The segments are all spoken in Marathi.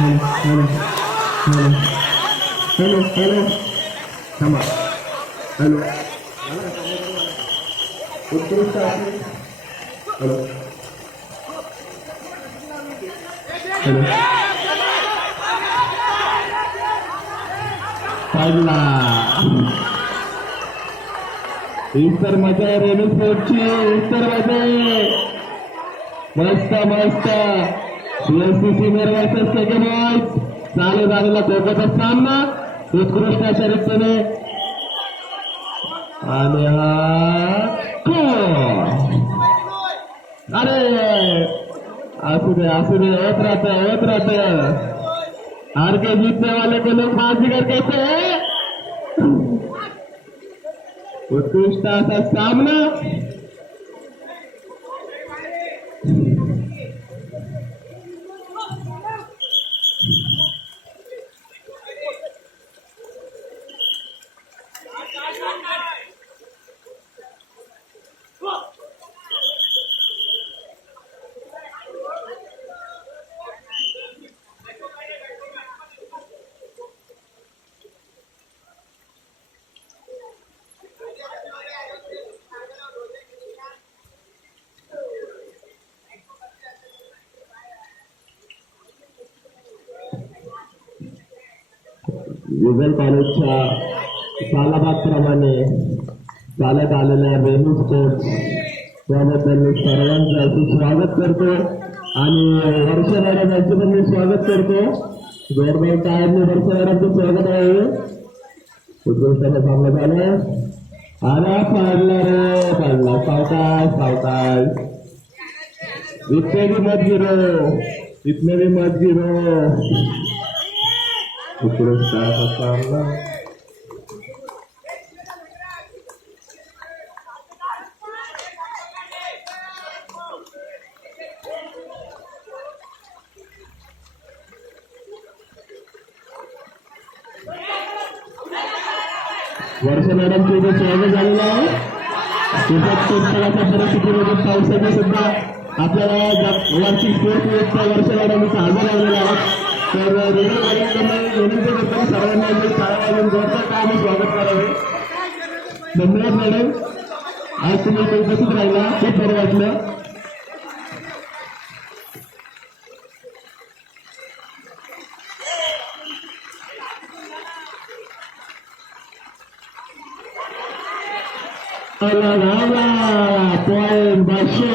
हॅलो हॅलो हॅलो हॅलो थांबा हॅलो उत्कृष्ट हॅलो हॅलो पाहिला इतर मजा रेणू स्पोर्टची इतर मजा मस्त मस्त CSC senior versus second boys चालू झालेला दोघांचा सामना उत्कृष्ट अशा रीतीने आणि अरे असू दे होत राहते हार के जीतने वाले को लोग बाजीगर कहते हैं उत्कृष्ट असा सामना विगल कॉलेजच्या सालाबादप्रमाणे चालत आलेल्या रेणू स्पोर्ट्स त्याबद्दल मी सर्वांचं स्वागत करतो आणि वर्ष मॅडम यांचं पण मी स्वागत करतो. गव्हर्नमेंट टायरने वर्ष मॅडमचं स्वागत आहे. उत्कृष्टाचा सामना झाला आणि पडला सावकाश इतने भी मत गिरो उत्कृष्ट असा सामना वर्ष मॅडमचे इथे स्वागत झालेलं आहे. पुस्तकाच्या परिस्थितीमध्ये पावसाने सुद्धा आपल्याला वार्षिक स्पोर्ट्स वीकच्या वर्ष मॅडमचा हजर लावलेला आहे. तर विनंती करतो सर्वांना शाळा वाजून जोरदार काय स्वागत करावे. धन्यवाद मॅडम, आज तुम्ही इथे उपस्थित राहिला खूप बरं वाटलं. पॉइंट 500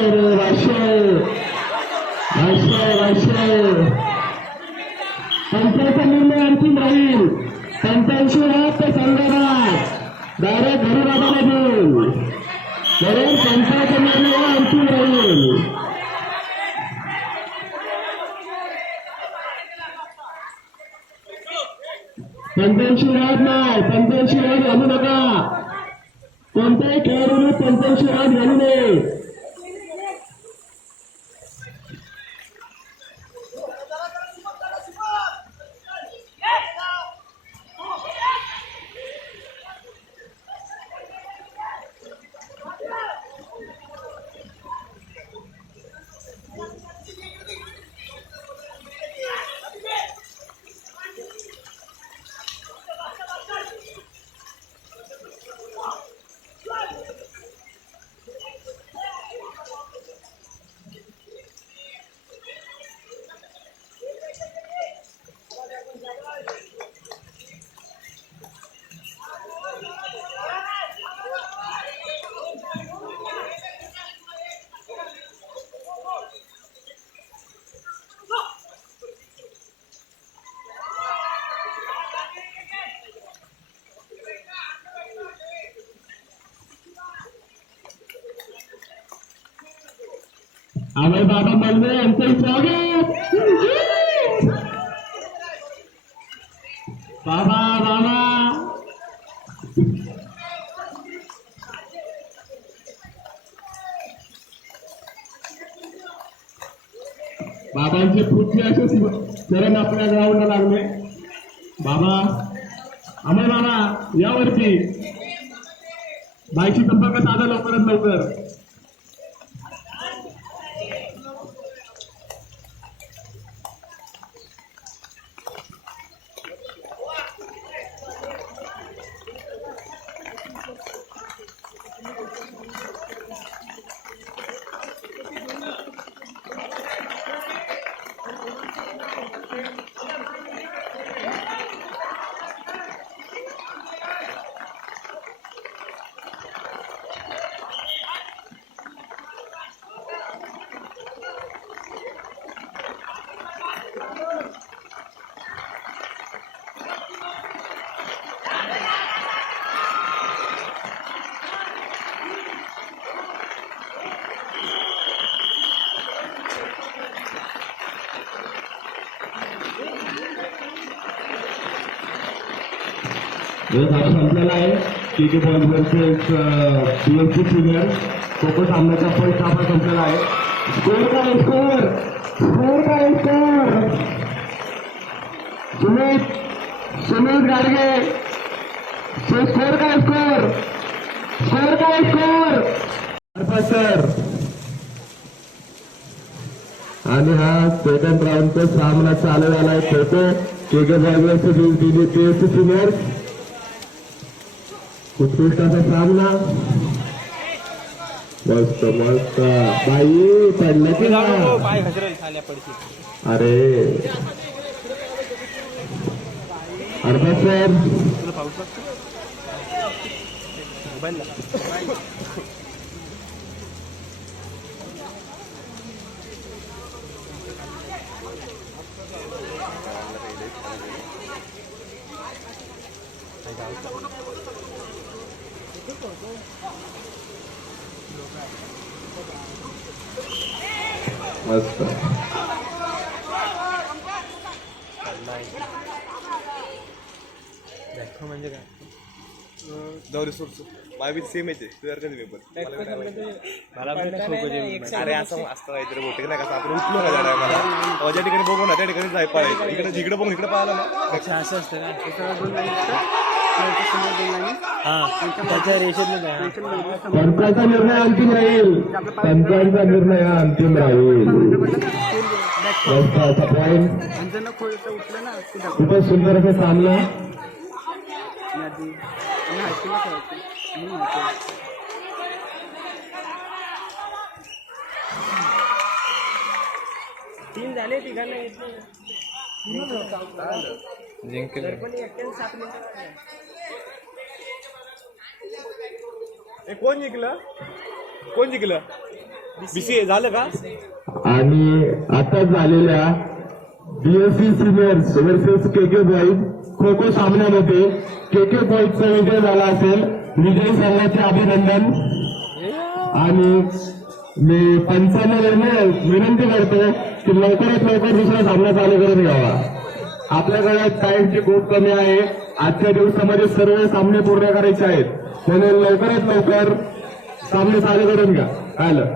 पंचायतचा निर्णय अंतिम राहील. 85 ते संदर्भात डायरेक्ट घरी राहता लागेल म्हणून पंचायतचा निर्णय अंतिम राहील. पंच्याऐंशी राज घालू नका. कोणत्याही खेळाडूने 85 राज घालू नये. अभय बाबा मलवे यांचं स्वागत. बाबा बाबांचे पुढचे असे चरण आपल्या ग्राउंडला लागले. बाबा अमय बाबा यावरती बाईशी संपर्क साधा लवकरात लवकर. हे सामना संपलेला आहे. के boys versus BFC senior kho kho सामन्याचा फर्स्ट हाफ संपलेला आहे. स्कोर काय स्कोर स्कोर काय स्कोर सुमित गाडगे स्कोर काय स्कोर स्कोर काय स्कोर सर. आणि हा सेकंड राऊंडचा सामना चालू झाला आहे. खो खो के बॉईज वर्सेस BFC सिनियर उत्कृष्ट असा सामना. मस्त मस्त बाई पडलं की अरे अर्धा सर मस्त म्हणजे काय जाऊ रिसोर्स माझी सेम येते तुझ्या कधी पेपर अरे असं असतं काहीतरी बहुतेक नाही कसं आपण उठलो का त्या मला ज्या ठिकाणी बघू ना त्या ठिकाणी जाय पळायचं इकडे जिकडे बघून इकडे पाहायला ना असं असतं पंचांचा निर्णय अंतिम राहील. पंचांचा निर्णय हा अंतिम राहील. मस्त असा पॉईंट खूपच सुंदर असा सामना. तीन झाले तिघांना जिंकले कोण जिंकलं कोण जिंकलं BCA झालं का. आणि आता झालेल्या BFC सिनियर्स वर्सेस के बॉईज खो खो सामन्यामध्ये के बॉईजचा विजय झाला असेल. विजयी संघाचे अभिनंदन. आणि मी पंचांना विनंती करतो की लवकरात लवकर दुसरा सामना चालू करून घ्यावा. आपल्याकडे टाइमची खूप कमी आहे. आजच्या दिवसामध्ये सर्व सामने पूर्ण करायचे आहेत म्हणून लवकरात लवकर सामने चालू करून घ्या. आलं